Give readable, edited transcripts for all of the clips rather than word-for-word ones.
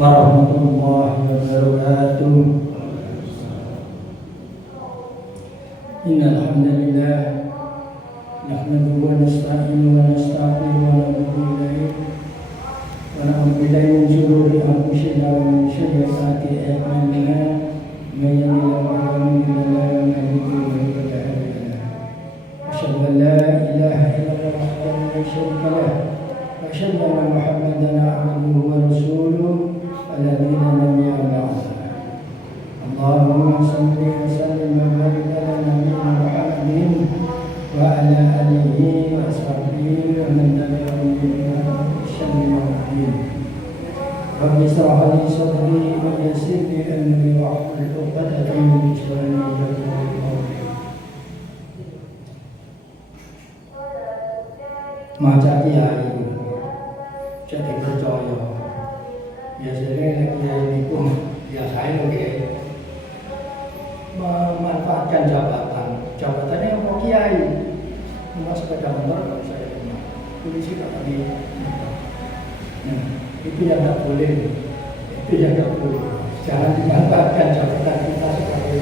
warahmatullahi wabarakatuh. Innal hamdalillah nahmaduhu wa nasta'inuhu wa nastaghfiruhu wa natubu ilaih wa na'udzu billahi min shururi anfusina wa min sayyiati a'malina may yahdihillahu fala mudilla lahu wa may yudlil fala hadiya lahu. Asyhadu an la ilaha illallah wahdahu la syarika lahu wa asyhadu anna Muhammadan abduhu wa rasuluh alladzi lam ya'lam. Allahumma shalli wa sallim wa barik ala nabiyyina Muhammadin wa ala alihi wa ashabihi wa man tabi'ahum bi ihsan ila yaumil. Rabbi shrah li sadri wa yassir li amri wa hlul 'uqdatam min lisani yafqahu qawli. Maca kiai jadi percaya. Biasanya kiai niku biasanya kiai memanfaatkan jabatannya apa kiai, cuma sepeda motor kalau saya kenal polisi tak tadi, itu yang tak boleh, jangan dimanfaatkan jabatan kita sebagai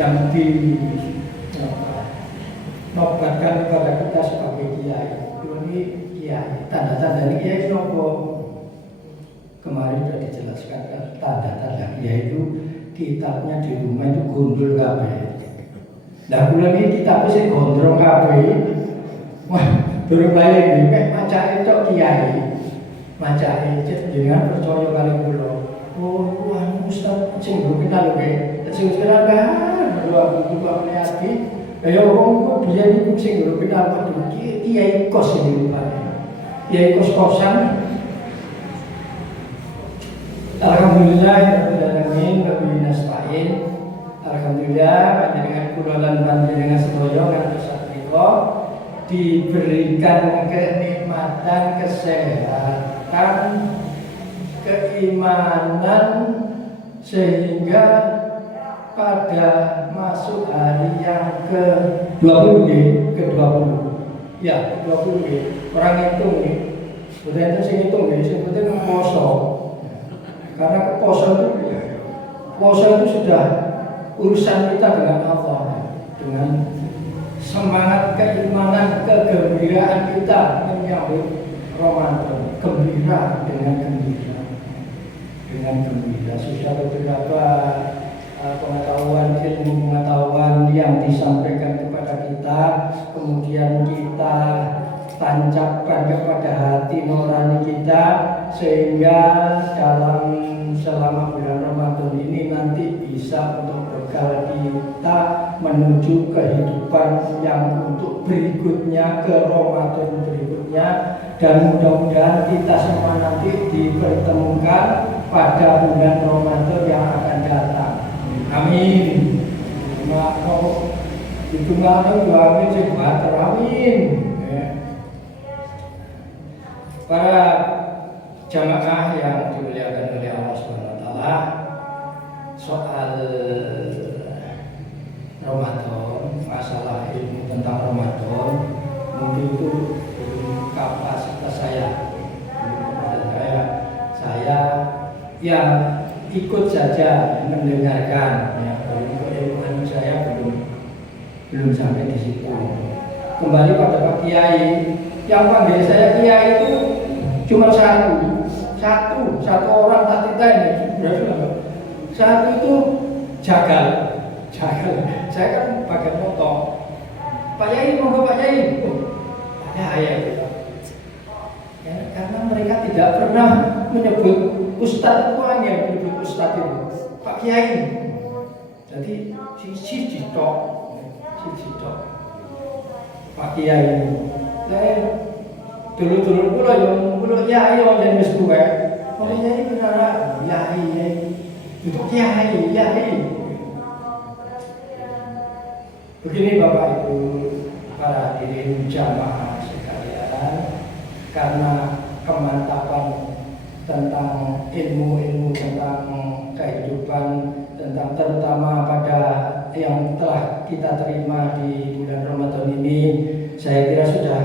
yang dinobatkan kepada kita sebagai kiai. Ini kiai, tanda-tanda kiai nopo kemarin sudah dijelaskan kan, tanda-tanda kiai itu kitabnya di rumah itu gundul kabeh. Lah kula iki kitab sing gondrong kabeh. Wah, durung layak iki macake tok kiai. Macake jenengan percaya kali kula. Oh, wah Ustaz sing durung kenal kowe. Sing kenal kan aku ati. Ya wong kok biyen iku sing durung kenal padha kiai kos iki rupane. Kiai kos-kosan. Alhamdulillah rabbil nasta'in. Alhamdulillah panjenengan kula lan panjenengan sedaya ngantos sapunika diberikan kenikmatan, kesehatan, keimanan sehingga pada masuk hari yang ke-20 ya 20 orang hitung nih. Sudah itu sing hitung nih, sebetulnya poso. Karena poso itu sudah urusan kita dengan Allah, dengan semangat keimanan, kegembiraan kita menyambut Ramadan, gembira dengan gembira. Sudah beberapa pengetahuan, ilmu pengetahuan yang disampaikan kepada kita, kemudian kita tancapkan kepada hati nurani kita sehingga selama bulan Ramadan ini nanti bisa untuk bekal kita menuju kehidupan yang untuk berikutnya, ke Ramadan berikutnya, dan mudah-mudahan kita semua nanti dipertemukan pada bulan Ramadan yang akan datang. Amin. Mau itu nggak amin sih, amin. Para jamaah yang dimuliakan oleh Allah SWT, soal Ramadan, masalah ilmu tentang Ramadan, mungkin itu kapasitas saya yang ikut saja mendengarkan, ya, ilmu saya belum sampai di situ. Kembali pada Pak Kiai, yang panggil saya Kiai itu cuma satu orang tak titeni. Satu itu jagal. Saya kan pakai motor. Pak Yai, monggo Pak Yai. Ya. Karena mereka tidak pernah menyebut Ustadz itu hanya menyebut Ustadz itu Pak Kiai. Jadi si tok. Pak Kiai. Dulu kula Yai yang wis tuwek. Oh Yai benar, Yai. Itu Yai. Begini Bapak Ibu, para hadirin jamaah sekalian, karena kemantapan tentang ilmu-ilmu tentang kehidupan, tentang terutama pada yang telah kita terima di bulan Ramadan ini, saya kira sudah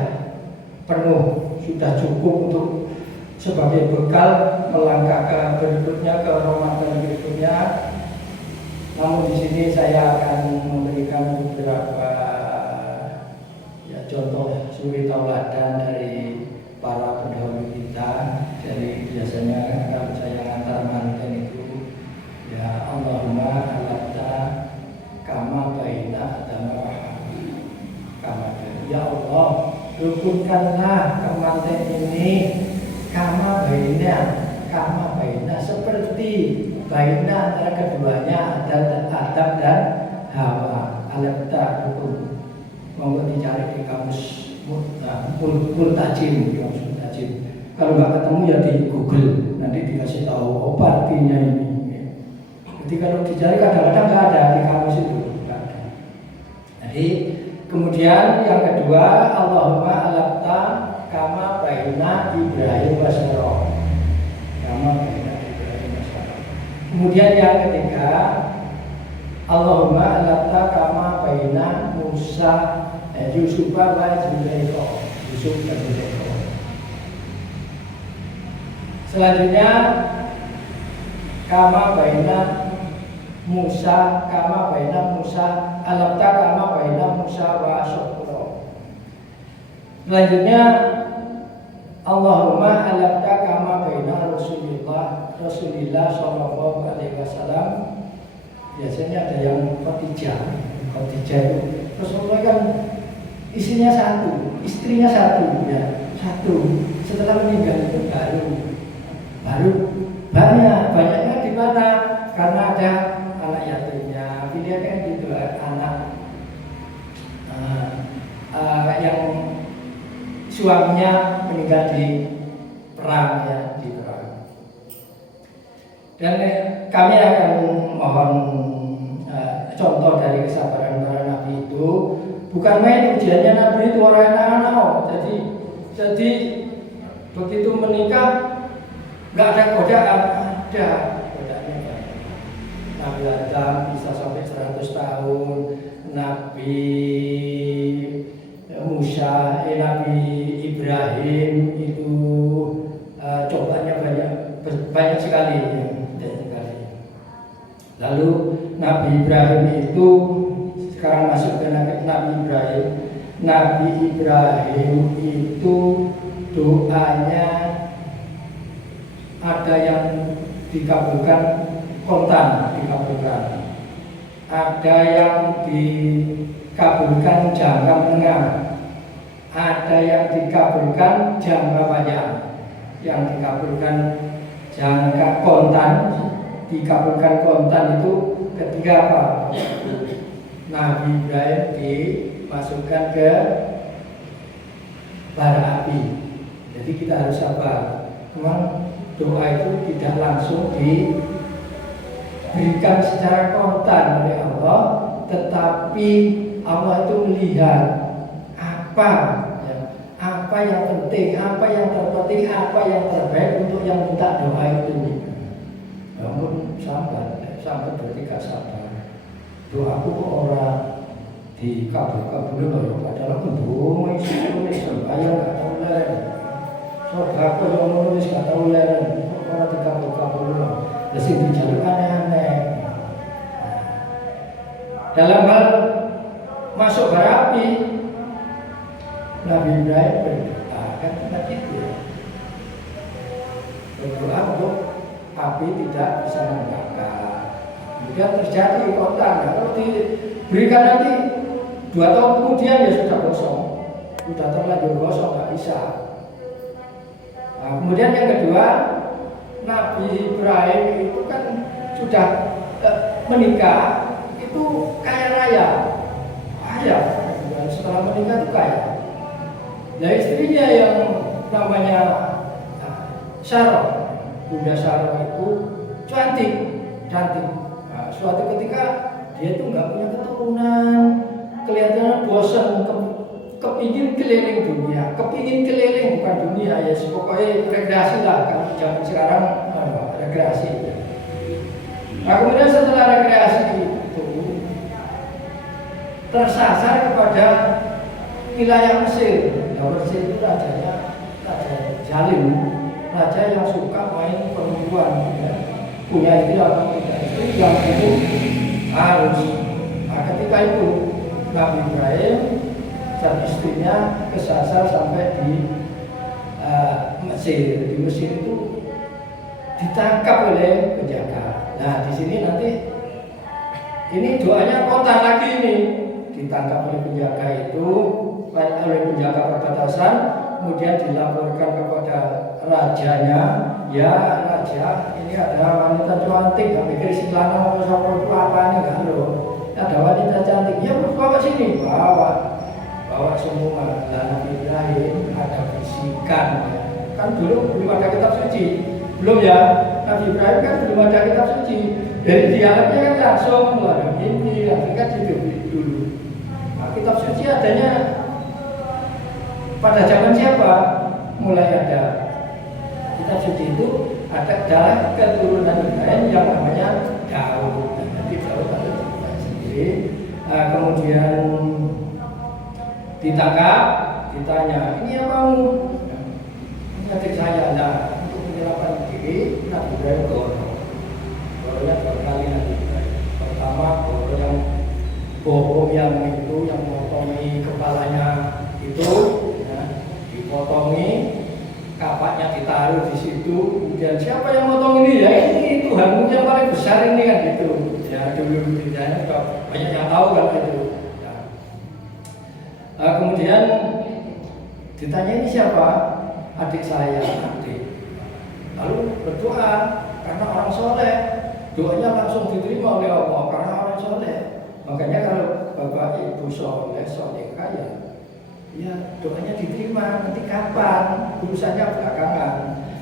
penuh, sudah cukup untuk sebagai bekal melangkah ke berikutnya, ke Ramadan berikutnya. Namun di sini saya akan memberikan beberapa contoh suri tauladan dari para pendahulu kita. Jadi biasanya kalau saya ngantar manten itu ya Allahumma alata kama baina adama kama, ya Allah rukunkanlah kemanten ini kama baina seperti baina antara keduanya ada Adam dan Hawa. Alata rukun, mau dicari di kamus Multajim. Kalau nggak ketemu ya di Google, nanti dikasih tahu apa artinya ini. Jadi kalau dicari kadang-kadang nggak ada di kamus itu, nggak ada. Jadi kemudian yang kedua, Allahumma alafta kama baina Ibrahim wa Sarah. Kama baina Ibrahim wa Sarah. Kemudian yang ketiga, Allahumma alafta kama baina Musa Yusuf wa Zulaikha. Yusuf dan Zulaikha. Selanjutnya kama baina Musa alafta kama baina Musa wa Syukra. Selanjutnya Allahumma alafta kama baina Rasulillah sallallahu alaihi wasallam. Biasanya ada yang Khadijah itu Rasulullah kan isinya satu, istrinya satu, ya satu. Setelah meninggal itu baru banyaknya di mana? Karena ada anak yatimnya, dia kan gitu, anak yang suaminya meninggal di perang, ya di perang. Dan kami akan mohon contoh dari kesabaran para nabi itu. Bukan main ujiannya nabi itu orang anak-anak. Jadi begitu menikah nggak ada godaan, ada godaannya banyak. Nabi Adam bisa sampai 100 tahun, Nabi Musa, Nabi Ibrahim itu cobaannya banyak sekali. Lalu Nabi Ibrahim itu sekarang masuk ke Nabi Ibrahim. Nabi Ibrahim itu doanya ada yang dikabulkan kontan, ada yang dikabulkan jangka menengah, ada yang dikabulkan jangka panjang. Yang dikabulkan jangka dikabulkan kontan itu ketika apa? Nabi Ibrahim dimasukkan ke bara api. Jadi kita harus sabar. Memang doa itu tidak langsung diberikan secara kontan oleh Allah, tetapi Allah itu melihat apa yang penting, apa yang terpenting, apa yang terbaik untuk yang minta doa itu. Namun sabar berarti gak sabar. Doaku kok orang dikabul loh, padahal mendung sembahyang gak tahu leren. Aku yang menulis gak tahu leren, orang dikabul loh. Lesing dijaluk aneh-aneh. Dalam hal masuk bara api, Nabi Ibrahim berdoa kan gitu ya. Berdoa untuk api tidak bisa membakar. Kemudian terjadi kontan. Kalau diberikan nanti 2 tahun kemudian ya sudah gosong, sudah terlanjur gosong, nggak bisa. Nah, kemudian yang kedua, Nabi Ibrahim itu kan sudah menikah, itu kaya raya. Setelah menikah itu kaya. Nah istrinya yang namanya Sarah, Bunda Sarah itu cantik. Nah, suatu ketika dia itu nggak punya keturunan, kelihatannya bosan, kepingin keliling dunia, bukan dunia ya, pokoknya rekreasi lah. Kalau zaman sekarang rekreasi. Nah kemudian setelah rekreasi itu tersasar kepada wilayah Mesir. Mesir itu rajanya Raja Zalim. raja yang suka main perempuan, ya. Punya istri atau tidak istri yang itu harus. Nah, ketika itu Nabi Ibrahim dan istrinya kesasar sampai di Mesir. Di Mesir itu ditangkap oleh penjaga. Nah, di sini nanti ini doanya kota lagi ini, ditangkap oleh penjaga itu, oleh penjaga perbatasan, kemudian dilaporkan kepada rajanya. Ya raja, ini ada wanita cantik, gak mikir si lana mau sama itu apa nih, gak loh. Ada wanita cantik, ya bawa sini, bawa semua. Dan Nabi Ibrahim ada bisikan, ya. Kan dulu belum ada kitab suci, belum ya. Nabi Ibrahim kan belum ada kitab suci. Dari dialognya kan langsung mengeluarkan ini, kan hidup dulu. Nah, kitab suci adanya pada zaman siapa? Mulai ada kitab suci itu ada dalam keturunan Ibrahim yang namanya Daud. Nanti Daud ada sendiri. Kemudian ditangkap, ditanya, ini apa kamu? Ini adik saya. Nah, untuk menyelamatkan diri, Nabi Ibrahim Goronya 2 kali Nabi Ibrahim. Pertama, goro yang bohong yang itu, yang memotongi kepalanya itu, ya, dipotongi, kapaknya ditaruh di situ. Kemudian siapa yang motong ini? Ya ini Tuhanmu yang paling besar ini kan gitu. Ya dulu ceritanya banyak yang tahu kan itu. Ya. Kemudian ditanya ini siapa? Adik saya, adik. Lalu berdoa karena orang soleh, doanya langsung diterima oleh Allah karena orang soleh. Makanya kalau bapak ibu soleh kaya, ya doanya diterima. Nanti kapan? Urusannya belakangan.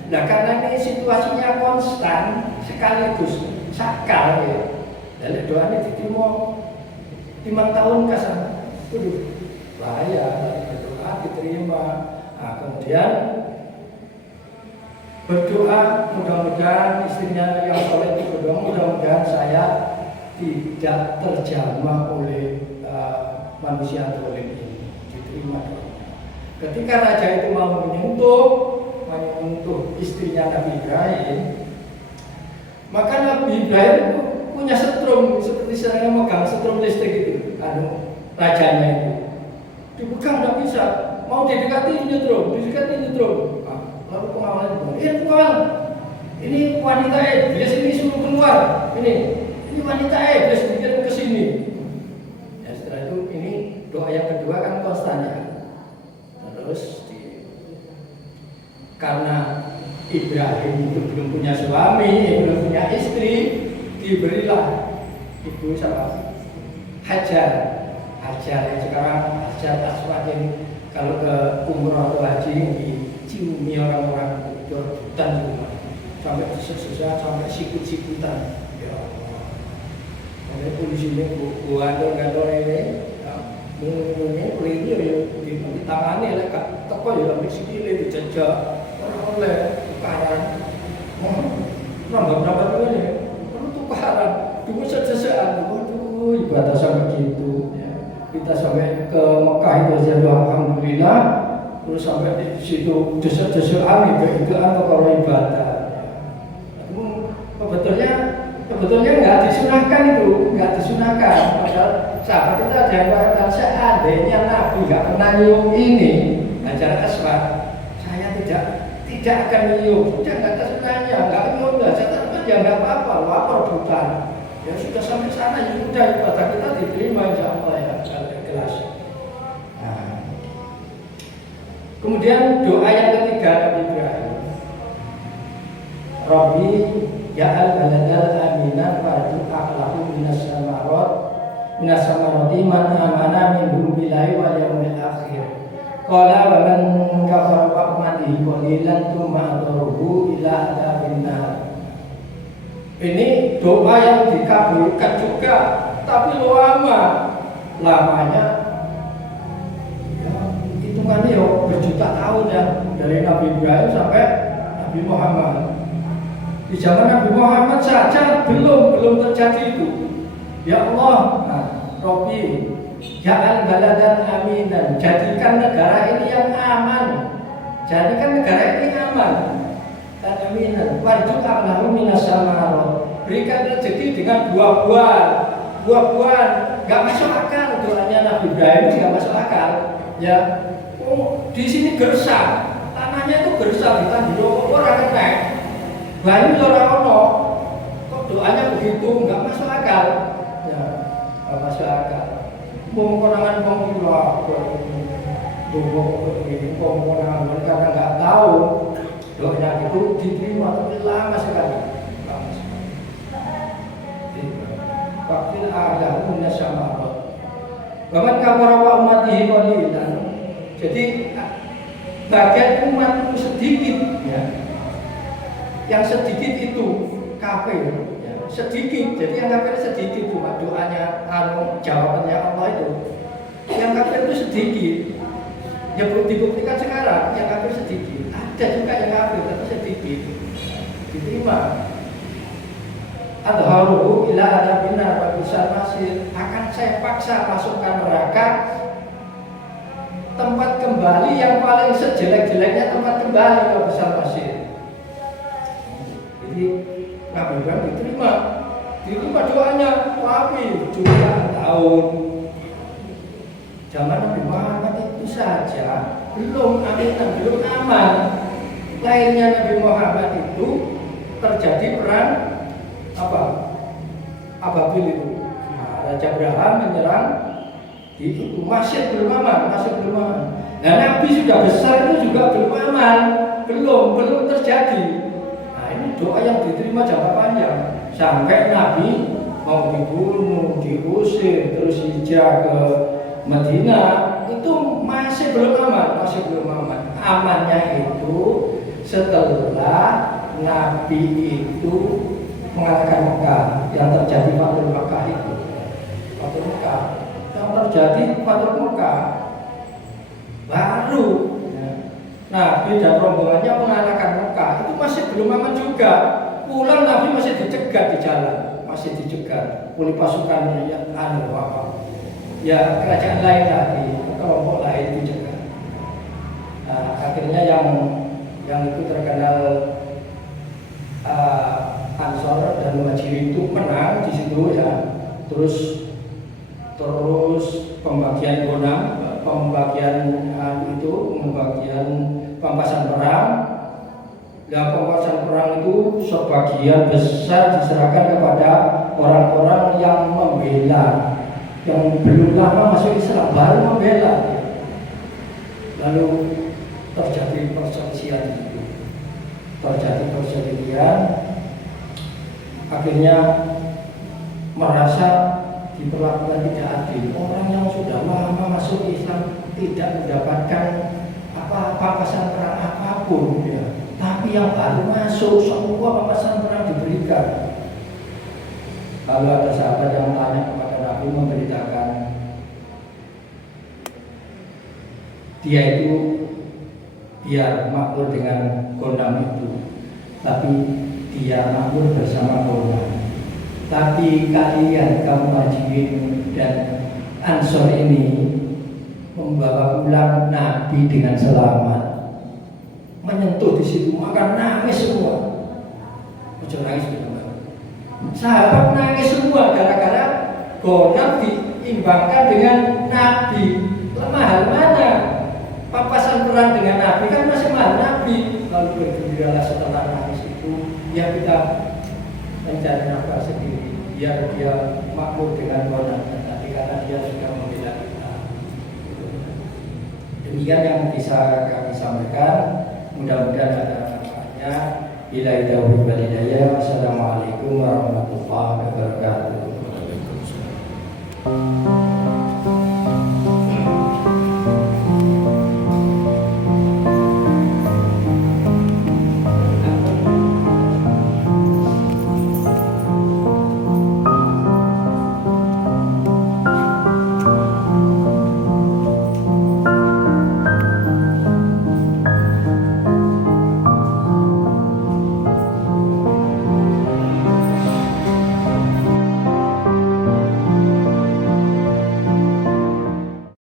Nah karena ini situasinya konstan sekaligus sakal ya. Lalu doanya diterima 5 tahun ke sana. Bahaya, berdoa diterima. Nah, kemudian berdoa mudah-mudahan istrinya yang soleh itu berdoa mudah-mudahan saya tidak terjamah oleh manusia dolim ini, diterima doanya. Ketika raja itu mau menyentuh istrinya Nabi Ibrahim, maka Nabi Ibrahim itu punya setrum seperti saya megang setrum listrik itu, rajanya itu dipegang nggak bisa, mau didekati nyetrum. Lalu pengawalan pengawal, ini wanita iblis ini suruh keluar, ini wanita iblis bikin ke sini. Ya setelah itu ini doa yang kedua kan konstannya. Terus karena Ibrahim itu belum punya suami, belum punya istri, diberilah ibu sama Hajar yang sekarang Hajar Aswad ini kalau ke umroh atau haji diciumi orang-orang hutan di rumah sampai susah sampai sikut-sikutan. Ya Allah. Ada polisi ini gandol ini, ini pelini ya di tangannya lah kak, teko ya sampai sikile dijajak oleh tukaran. Nambah ini, perlu tukaran, dulu sejasaan, waduh ibadah sampai gitu. Kita sampai ke Mekah itu saja alhamdulillah, terus sampai di situ desek-desekan itu kalau ibadah. Sebetulnya nggak disunahkan. Padahal sahabat kita ada yang mengatakan seandainya Nabi nggak pernah nyium ini Hajar Aswad, saya tidak akan nyium. Sudah nggak ada sunahnya, nggak nyium lah. Saya ya nggak apa-apa, lapor bukan. Ya sudah sampai sana ya sudah ibadah kita diterima insya Allah ya. Kelas. Nah. Kemudian doa yang ketiga Nabi Ibrahim, Rabbi ja'al baladal aminan warzuq ahlahu minas samarati man amana minhum billahi wal yawmil akhir. Qala wa man kafara fa'mati qalilan tsumma adruhu ila adabin nar. Ini doa yang dikabulkan juga, tapi lamanya ya, hitungannya ya berjuta tahun ya, dari Nabi Ibrahim sampai Nabi Muhammad. Di zaman Nabi Muhammad saja belum terjadi itu. Ya Allah, Rabbi ja'al baladan aminan, jadikan negara ini yang aman. Jadikan negara ini aman. dan aminan. Warzuqna lahum minas samarot. Berikan rezeki dengan buah-buahan. Buah-buahan nggak masuk akal doanya Nabi Ibrahim, nggak masuk akal. Ya, di sini gersang, tanahnya itu gersang, ditanduri orang kenek. Banyu orang ono, kok doanya begitu, nggak masuk akal. Ya, nggak masuk akal. Mau konangan pengkula, konangan karena nggak tahu doanya itu diterima, tapi lama sekali. Wakil ada punya sama Allah. Bahkan kabar wa umatihi qalilan. Jadi bagian umat itu sedikit, ya. Yang sedikit itu kafir, ya. Sedikit. Jadi yang kafir sedikit cuma doanya, jawabannya Allah itu. Yang kafir itu sedikit. Ya dibuktikan sekarang yang kafir sedikit. Ada juga yang kafir tapi sedikit. Diterima. Adharuhu ila adabin nar wa bisal masir, akan saya paksa masukkan neraka, tempat kembali yang paling sejelek-jeleknya tempat kembali wa bisal masir. Jadi Nabi Ibrahim diterima doanya, tapi jutaan tahun zaman Nabi Muhammad itu saja belum aman. Lahirnya Nabi Muhammad itu terjadi perang Ababil itu. Nah, Raja Abraham menyerang itu masih belum aman. Nah, Nabi sudah besar itu juga belum aman, belum terjadi. Nah, ini doa yang diterima jangka panjang sampai Nabi mau dibunuh, diusir, terus hijrah ke Madinah, itu masih belum aman. Amannya itu setelah Nabi itu mengatakan Mekah, yang terjadi Fathul Mekah itu. Fathul Mekah baru Nabi dan rombongannya mengalahkan Mekah, itu masih belum aman juga. Pulang Nabi masih dicegat di jalan, oleh pasukan ya kerajaan lain lagi, kelompok lain dicegat. Nah, akhirnya yang itu terkenal Ansor dan Muhajirin itu menang di situ, ya. Terus pembagian pembagian perang. Dan pembagian perang itu sebagian besar diserahkan kepada orang-orang yang membela, yang belum lama masuk Islam, baru membela. Lalu terjadi perselisihan. Akhirnya merasa diperlakukan tidak adil. Orang yang sudah lama masuk Islam tidak mendapatkan pampasan perang apapun, ya. Tapi yang baru masuk semua pampasan perang diberikan. Lalu ada sahabat yang tanya kepada Nabi, memberitakan dia itu biar makmur dengan Gondam itu, tapi dia makmur bersama Gondam. Tapi kalian kaum Muhajirin dan Ansor ini membawa pulang Nabi dengan selamat, menyentuh di situ, maka nangis semua. Ojo nangis benar. Sahabat nangis semua gara-gara Gondam diimbangkan dengan Nabi. Mahal mana? Pampasan perang dengan Nabi kan masih mahal Nabi. Lalu bergembiralah setelah nangis itu, ya kita mencari nafkah sendiri, biar dia makmur dengan Gondam tadi, karena dia sudah membela kita. Demikian yang bisa kami sampaikan. Mudah-mudahan ada manfaatnya. Bila taufiq wal hidayah. Wassalamualaikum warahmatullahi wabarakatuh.